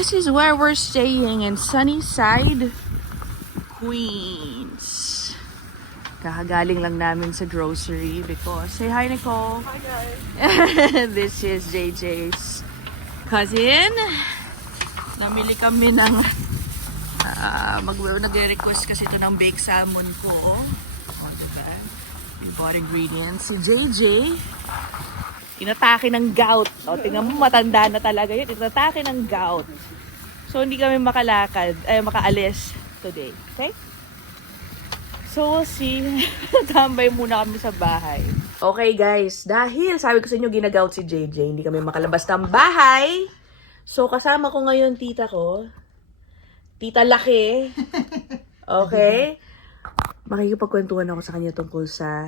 this is where we're staying in Sunnyside, Queens. Kakagaling lang namin sa grocery because, say hi Nicole. Hi guys. This is JJ's cousin. Namili kami ng nagre-request kasi ito ng baked salmon ko. Diba? You bought ingredients. Si JJ, inatake ng gout. Tingnan mo, matanda na talaga yun. Inatake ng gout. So, hindi kami makaalis today. Okay? So, we'll see. Tambay muna kami sa bahay. Okay, guys. Dahil sabi ko sa inyo, ginagout si JJ, hindi kami makalabas ng bahay. So, kasama ko ngayon tita ko. Tita Laki. Okay? Makikipagkwentuhan ako sa kanya tungkol sa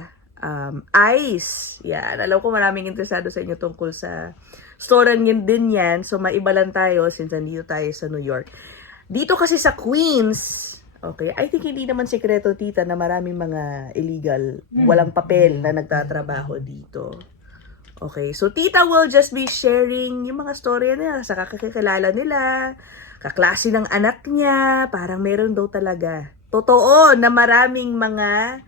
ice. Yan. Alam ko maraming interesado sa inyo tungkol sa store din yan. So, maiba lang tayo since nandito tayo sa New York. Dito kasi sa Queens, okay, I think hindi naman sekreto, tita, na maraming mga illegal, walang papel na nagtatrabaho dito. Okay, so tita will just be sharing yung mga storya nila sa kakakilala nila, kaklase ng anak niya, parang meron daw talaga. Totoo na maraming mga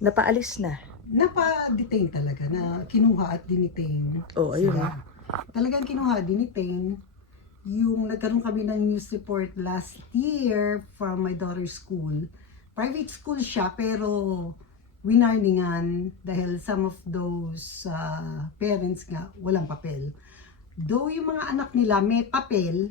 napaalis na. Napa-detain talaga na kinuha at dinitain. Oh, ayun. Sila. Talagang kinuha, dinitain. Yung nagkaroon kami ng news report last year from my daughter's school. Private school siya pero winarningan dahil some of those parents nga walang papel. Though yung mga anak nila may papel,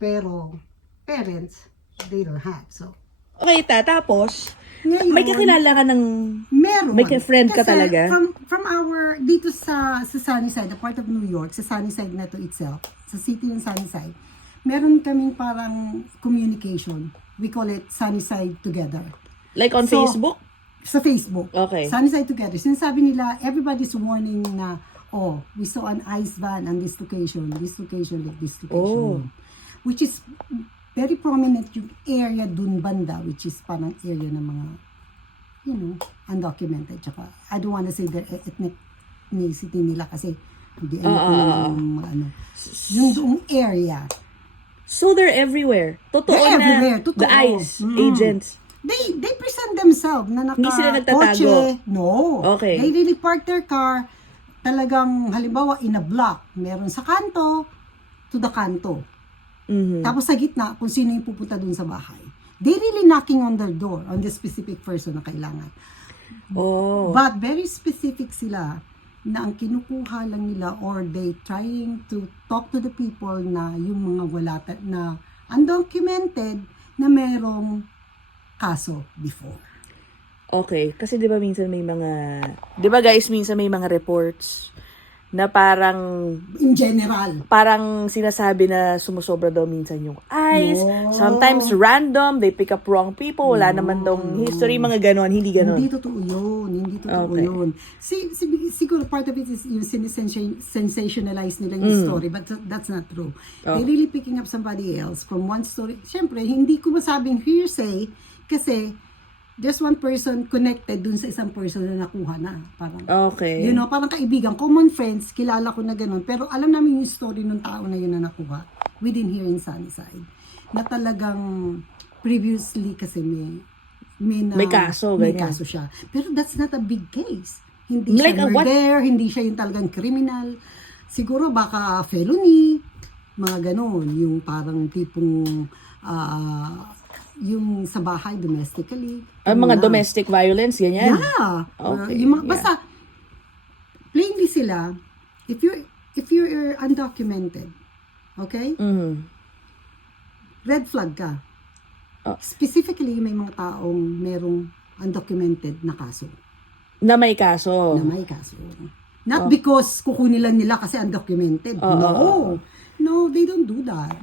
pero parents, they don't have. So, okay, tapos, ngayon, may kakilala ka ng... meron. May friend ka Kasi talaga? From our, dito sa Sunnyside, the part of New York, sa Sunnyside na to itself, sa city ng Sunnyside, meron kaming parang communication. We call it Sunnyside Together. Like on Facebook? Sa Facebook. Okay. Sunnyside Together. Sinasabi nila, everybody's warning na, oh, we saw an ICE van on this location, like this location. Which is very prominent yung area dun banda, which is parang area ng mga, you know, undocumented. Tsaka, I don't want to say their ethnicity nila kasi hindi yung ano, yung doong area. So they're everywhere. Totoo They're na everywhere. Totoo. the ICE agents. They present themselves na Hindi sila nagtatago. kotse. No. Okay. They really park their car. Talagang, halimbawa, in a block. Meron sa kanto to the kanto. Tapos sa gitna, kung sino yung pupunta dun sa bahay. They really knocking on their door on the specific person na kailangan. But very specific sila na ang kinukuha lang nila or they trying to talk to the people na yung mga wala na undocumented na merong kaso before. Okay, kasi 'di ba minsan may mga 'di ba guys, minsan may mga reports na parang In general, parang sinasabi na sumusobra daw minsan yung ice. No. Sometimes random, they pick up wrong people. Wala naman daw history, mga ganon. Hindi ganon. hindi totoo yun. Hindi totoo Okay. yun. Siguro part of it is yung sensationalize nila yung story, but that's not true. They're really picking up somebody else from one story. Siyempre, hindi ko masabing hearsay kasi there's one person connected dun sa isang person na nakuha na. Parang, Okay. you know, parang kaibigan, common friends, kilala ko na ganun. Pero alam namin yung story ng tao na yun na nakuha within here in Sunnyside. Na talagang previously kasi may kaso, may ganyan. kaso siya. Pero that's not a big case. Hindi Like siya what? murder, hindi siya yung talagang criminal. Siguro baka felony, mga ganun. Yung parang tipong yung sa bahay domestically. Mga domestic violence, ganyan. Yeah. Okay, Yung mga, yeah. basta, plainly sila, if you're undocumented, okay? Red flag ka. Specifically, may mga taong merong undocumented na kaso. Na may kaso. Na may kaso. Not because kukunin lang nila kasi undocumented. No, they don't do that.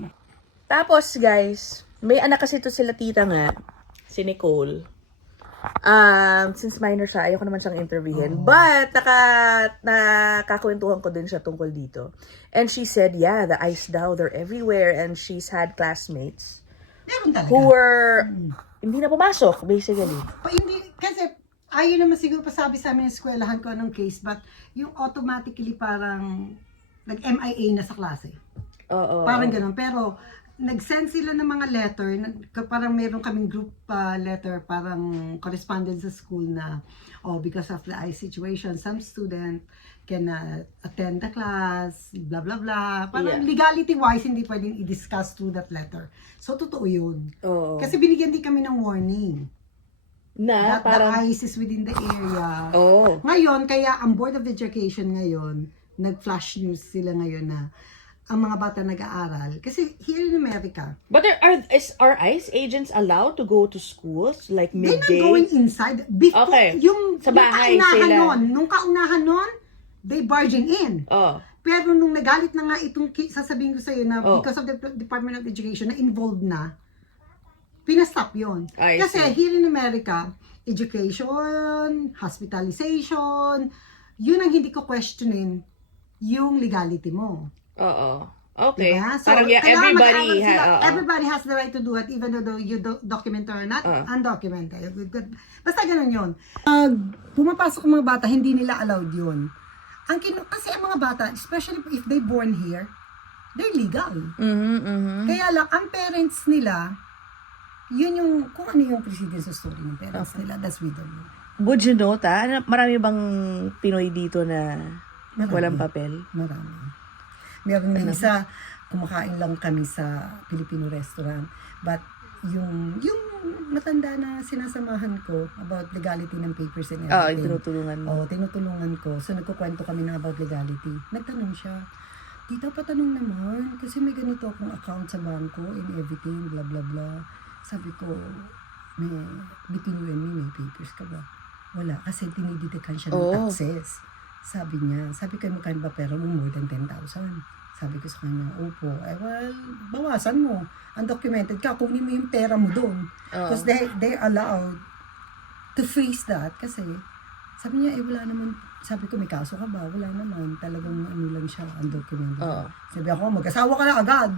Tapos guys, may anak kasi ito sila tita nga, si Nicole. Since minor siya, ayoko naman siyang interviewin. But, nakakwentuhan ko din siya tungkol dito. And she said, yeah, the ICE daw, they're everywhere. And she's had classmates Meron talaga. who were, hindi na pumasok, basically. Hindi, kasi, ayun naman siguro pasabi sa amin ng eskwelahan ko anong case, but yung automatically parang, nag-MIA na sa klase. Oo. Parang ganun. Pero, nag-send sila ng mga letter, parang meron kaming group letter, parang correspondence sa school na, because of the ice situation, some student can attend the class, blah, blah, blah. Parang legality-wise, hindi pwedeng i-discuss through that letter. So, totoo yun. Oo. Kasi binigyan din kami ng warning. Na, That parang, the ice is within the area. oh. Ngayon, kaya ang Board of Education ngayon, nag-flash news sila ngayon na ang mga bata nag-aaral. Kasi here in America, But are ICE agents allowed to go to schools like they're not midday? going inside. Before, Okay. Sa bahay sila. Nung kaunahan nun, they barging in. Oh. Pero nung nagalit na nga itong, sasabihin ko sa'yo na Oh. because of the Department of Education na involved na, pinastop yun. I Kasi see. here in America, education, hospitalization, yun ang hindi ko questionin yung legality mo. Oo. Okay. Diba? So, Parang kailangan everybody mag-aaral sila. has, Everybody has the right to do it even though you documented or not, undocumented. Basta ganun yun. Pumapasok ang mga bata, hindi nila allowed yun. Kasi ang mga bata, especially if they born here, they're legal. Kaya lang, ang parents nila, yun yung, kung ano yung precedence sa story ng parents nila, that's with them. Would you know, marami bang Pinoy dito na walang papel? Marami. Meron din isa, kumakain lang kami sa Filipino restaurant. But yung matanda na sinasamahan ko about legality ng papers and everything. Tinutulungan mo. Tinutulungan ko. So nagkukwento kami ng about legality. Nagtanong siya, tita, patanong naman, kasi may ganito akong account sa bangko and everything, blah blah blah. Sabi ko, between you and me, may papers ka ba? Wala, kasi tiniditekan siya ng taxes. Sabi ko, magkano ba pera mo? More than 10,000. Sabi ko sa kanya, opo. Well, bawasan mo. Undocumented ka, kunin mo yung pera mo doon. Because they're allowed to freeze that. Kasi, sabi niya, wala naman. Sabi ko, may kaso ka ba? Wala naman. Talagang lang siya, undocumented. Sabi ako, mag-asawa ka na agad.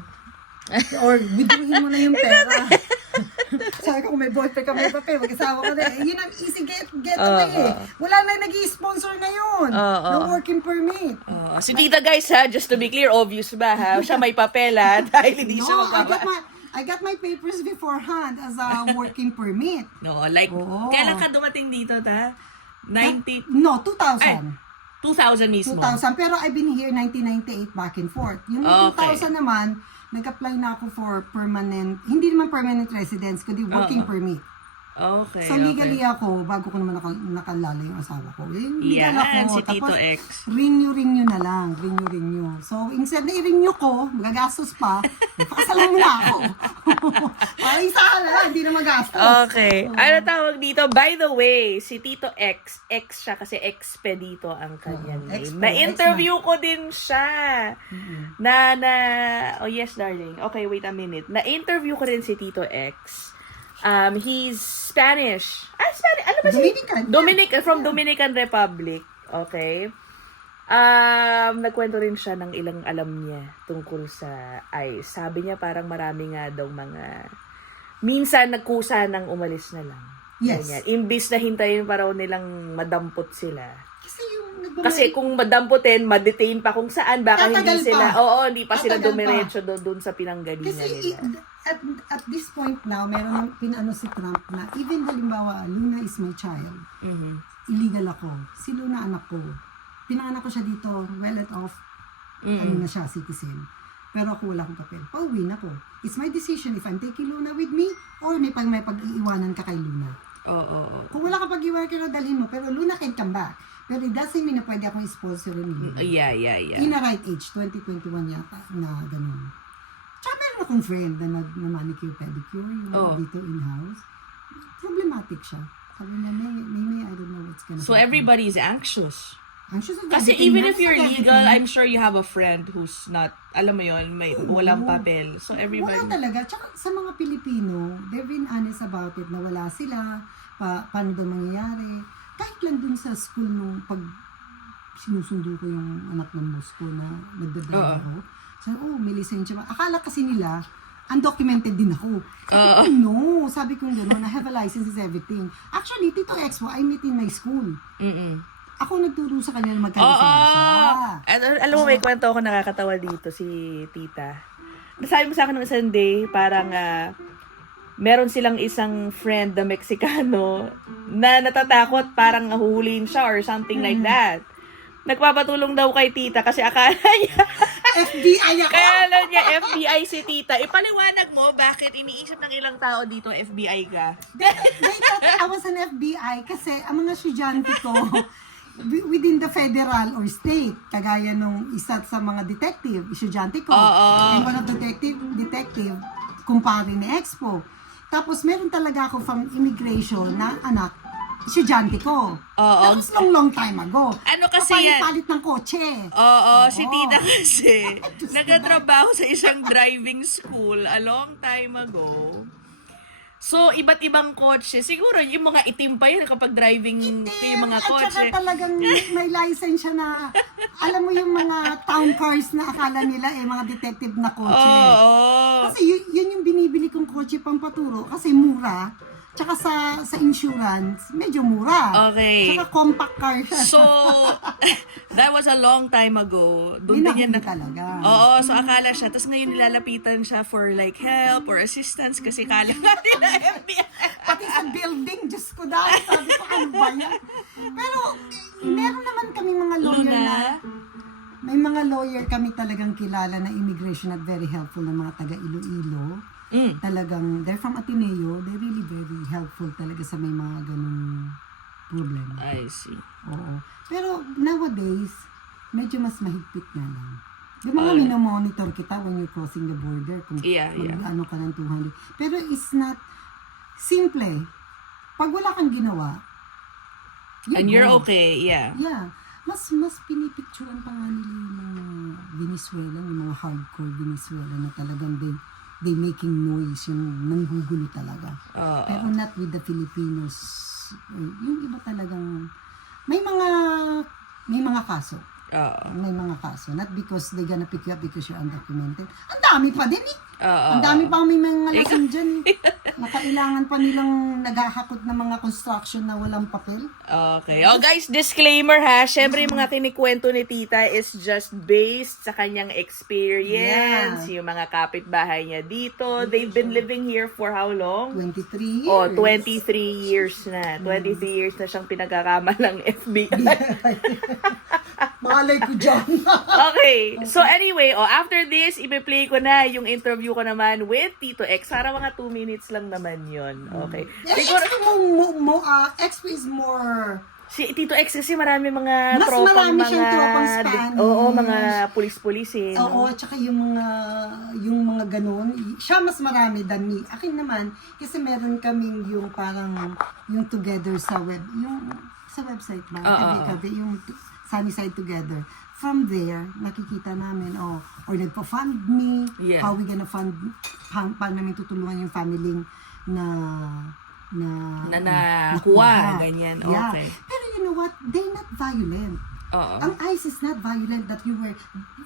Or withdrawin mo na yung pera. Sabi ko, kung may boyfriend ka, may papel, mag-asawa ka na. Yun ang easy get away. Wala na nag-i-sponsor ngayon ng working permit. Si tita guys just to be clear, obvious ba ha? Siya may papel dahil hindi siya I got my papers beforehand as a working permit. No, like, kailan ka dumating dito, 90? No, 2000. 2000 mismo. 2000, pero I've been here 1998 back and forth. Yung 2000 naman, nag-apply na ako for permanent, hindi naman permanent residence, kundi working permit. Okay. So legally ako, bago ko naman nakalala yung asawa ko. Legal ako. Si Tito Tapos, X. renew na lang. Renew. So, instead na i-renew ko, magagastos pa, pakasalan mo na ako. Parang isa na lang, hindi na magastos. Okay. Ano tawag dito? By the way, si Tito X siya kasi Expedito ang kanyang name. Na-interview ko din siya. Oh yes, darling. Okay, wait a minute. Na-interview ko din si Tito X. He's Spanish. Spanish. Ano ba Dominican. From Dominican Republic. Okay. Nagkwento rin siya ng ilang alam niya tungkol sa ICE. Sabi niya parang marami nga daw mga minsan nagkusa ng umalis na lang. Yes. Ganyan. Imbis na hintayin pa raw nilang madampot sila. Kasi kung madamputin, ma-detain pa kung saan, baka Tatagal hindi sila, hindi pa sila Tatagal dumiretso doon sa pinanggalingan Kasi nila. at this point now, meron ng pinano si Trump na even halimbawa, Luna is my child. Illegal ako. Si Luna anak ko. Pinanganak ko siya dito, well let off. Ano na siya, citizen. Pero ako wala akong papel. Pauwi na ko. It's my decision if I'm taking Luna with me or may pag-iiwanan ka kay Luna. Kung wala ka pag-iwanan ka, dalhin mo. Pero Luna can come back. Pero it doesn't mean na pwede akong sponsor ni Luna. Yeah. In a right age, 2021 yata, na gano'n. Tsaka meron akong friend na manicure, pedicure, yung dito in-house. Problematic siya. Sabi niya, may I don't know what's gonna So happen. everybody's anxious. Anxious of Kasi everything. even if Nervous you're of legal, everything. I'm sure you have a friend who's not, alam mo yun, may walang papel. So everybody... Wala talaga. Tsaka sa mga Pilipino, they've been honest about it na wala sila, paano daw mangyayari. Kahit lang dun sa school nung pag sinusundo ko yung anak ng boss ko na nagdadrive ako. Sabi, may lisensya ba? Akala kasi nila, undocumented din ako. Sabi ko, no. Sabi ko gano'n, I have a license is everything. Actually, Tito Expo, I meet in my school. Ako nagturo sa kanya na Oo. magkalisensya siya. Alam mo, may kwento ako nakakatawa dito, si tita. Nasabi mo sa akin ng isang day, parang meron silang isang friend na Mexicano na natatakot parang nahuhulihin siya or something like that. Nagpapatulong daw kay tita kasi akala niya, FBI ako! akala niya FBI si tita. Ipaliwanag mo bakit iniisip ng ilang tao dito FBI ka. They thought I was an FBI kasi ang mga estudyante ko within the federal or state, kagaya nung isa sa mga detective, estudyante ko. Oo. And one of the detective, kumpare ni Expo. Tapos meron talaga ako from immigration na anak, estudyante ko. Oo. That was long time ago. Ano kasi yan? Papalit ng kotse. Oo, si tita kasi nagtatrabaho sa isang driving school a long time ago. So, iba't ibang kotse. Siguro, yung mga itim pa yun kapag driving yung mga At kotse. saka talagang may license siya na, alam mo yung mga town cars na akala nila mga detective na kotse. Oo. Kasi yun yung binibili kong kotse pampaturo kasi mura. Tsaka sa insurance, medyo mura. Okay. Tsaka compact car siya. So, that was a long time ago. Doon din yan Binahuli talaga. Oo, so akala siya. Tapos ngayon nilalapitan siya for like help or assistance kasi kala nga nila FBI. Pati sa building, Diyos ko dahil sabi ko, ano ba yan? Pero, meron naman kami mga lawyer na, may mga lawyer kami talagang kilala na immigration at very helpful na mga taga Iloilo. Talagang, they're from Ateneo, they're really very helpful talaga sa may mga ganung problema. I see. Oo. Pero nowadays, medyo mas mahigpit na lang. Yung mga minomonitor kita when you're crossing the border, kung ano ka ng 200. Pero it's not simple. Pag wala kang ginawa, And you're go. okay, yeah. Yeah. Mas pinipicturean pa nga nila yung mga Venezuelan, yung mga hardcore Venezuelan na talagang they making noise, yung nanggugulo talaga. Pero not with the Filipinos. Yung iba talagang, may mga kaso. May mga kaso. Not because they're gonna pick you up because you're undocumented. Ang dami pa din eh. Ang dami pa may mga lasing dyan eh. Nakailangan pa nilang naghahakot ng mga construction na walang papel. Okay. Oh guys, disclaimer ha. Syempre yung mga kinikwento ni tita is just based sa kanyang experience. Yung mga kapitbahay niya dito. They've been living here for how long? 23 years. Oh, 23 years na. 23 years na siyang pinagkakamalang FBI. Malay ko dyan. Okay. So anyway, after this, ipe-play ko na yung interview ko naman with Tito X. Para mga 2 minutes lang naman yon. Okay. Siguro, Expo is more... Si Tito X kasi marami mga Mas tropang marami mga... siyang tropang Spanish. Oo, mga pulis-pulis eh. No? Oo, tsaka yung mga ganun. Siya mas marami than me. Akin naman, kasi meron kaming yung parang, yung together sa sa website ba? Yung Sunny Side Together. From there, nakikita namin, or nagpa-fund me, how we gonna fund, paano namin tutulungan yung family na nakuha, ganyan. Yeah. Okay. Pero you know what? They're not violent. Ang ICE is not violent that you were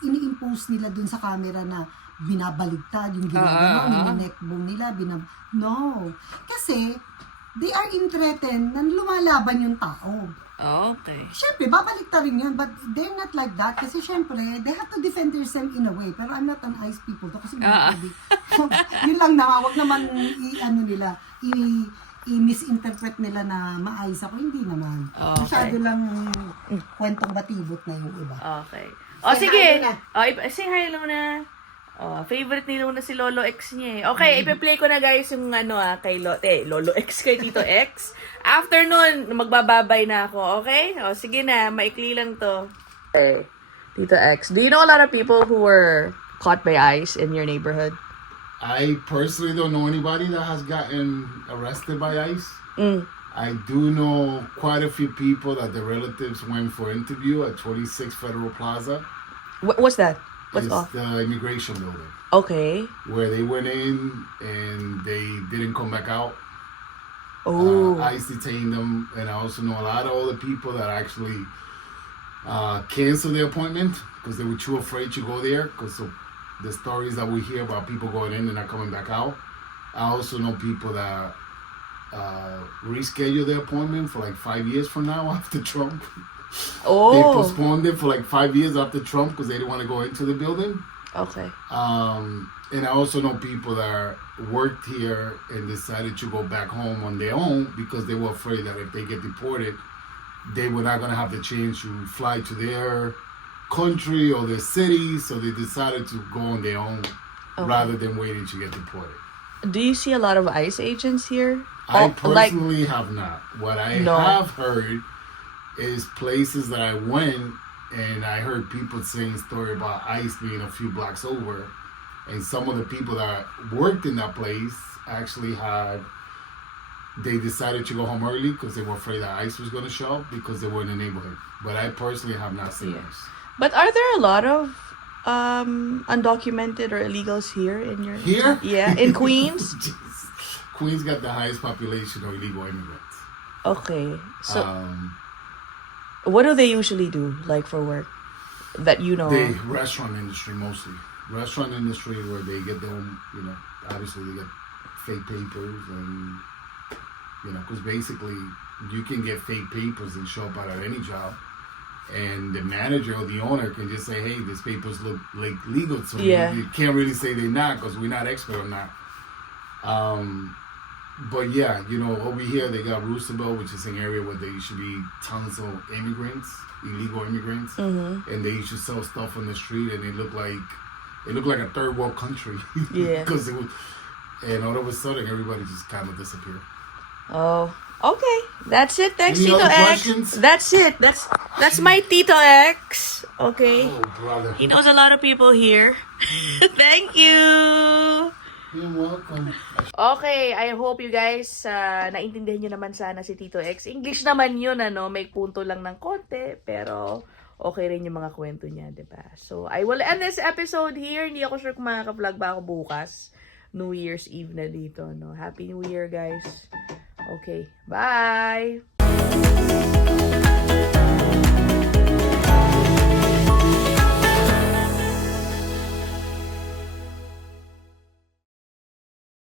ini-impose nila dun sa camera na binabaligtad, yung ginagawa, yung neckbone nila, no. Kasi, they are threatened na lumalaban yung tao. Okay. Siyempre, babalik ta rin yun, but they're not like that. Kasi siyempre, they have to defend themselves in a way. Pero I'm not an ICE people to kasi yun lang na, wag naman i-misinterpret nila na maayos ako. Hindi naman. Okay. Masyado lang kwentong batibot na yung iba. Okay. Say Sige. hi na. Say hi lang na. Favorite nila na si Lolo X niya eh. Okay, ipe-play ko na guys yung kay Lolo X, kay Tito X. After nun, magbababay na ako, okay? Sige na, maikli lang to. Okay, Tito X, do you know a lot of people who were caught by ICE in your neighborhood? I personally don't know anybody that has gotten arrested by ICE. I do know quite a few people that the relatives went for interview at 26 Federal Plaza. What's that? What's It's the immigration building. Okay. Where they went in and they didn't come back out. ICE detained them, and I also know a lot of other people that actually canceled their appointment because they were too afraid to go there because of the stories that we hear about people going in and not coming back out. I also know people that reschedule their appointment for like 5 years from now after Trump. They Oh, postponed it for like 5 years after Trump because they didn't want to go into the building. okay. And I also know people that worked here and decided to go back home on their own because they were afraid that if they get deported, they were not going to have the chance to fly to their country or their city. So they decided to go on their own rather than waiting to get deported. Do you see a lot of ICE agents here? I Oh, like, personally have not. What I No. have heard is places that I went and I heard people saying story about ICE being a few blocks over, and some of the people that worked in that place actually they decided to go home early because they were afraid that ICE was going to show up because they were in the neighborhood. But I personally have not seen Yeah. ICE. but are there a lot of undocumented or illegals here in your Here? Yeah, in Queens. Jeez. Queens got the highest population of illegal immigrants. Okay, so Um, what do they usually do, like for work, that you know? The restaurant industry mostly. Restaurant industry where they get their own, obviously they get fake papers and, because basically you can get fake papers and show up out at any job. And the manager or the owner can just say, hey, these papers look like legal. So Yeah. you can't really say they're not because we're not expert on that. But yeah, over here they got Roosevelt, which is an area where there used to be tons of immigrants, illegal immigrants, and they used to sell stuff on the street, and it looked like a third world country. Yeah. Because and all of a sudden everybody just kind of disappeared. Oh, okay. That's it. Thanks, Any Tito other X. questions? That's it. That's my Tito X. Okay. Oh, brother. He knows a lot of people here. Thank you. You're welcome. Okay, I hope you guys naintindihan nyo naman sana si Tito X. English naman yun, may punto lang ng konti, pero okay rin yung mga kwento niya, diba? So, I will end this episode here. Hindi ako sure kung makaka-vlog ba ako bukas. New Year's Eve na dito, no? Happy New Year, guys. Okay, bye!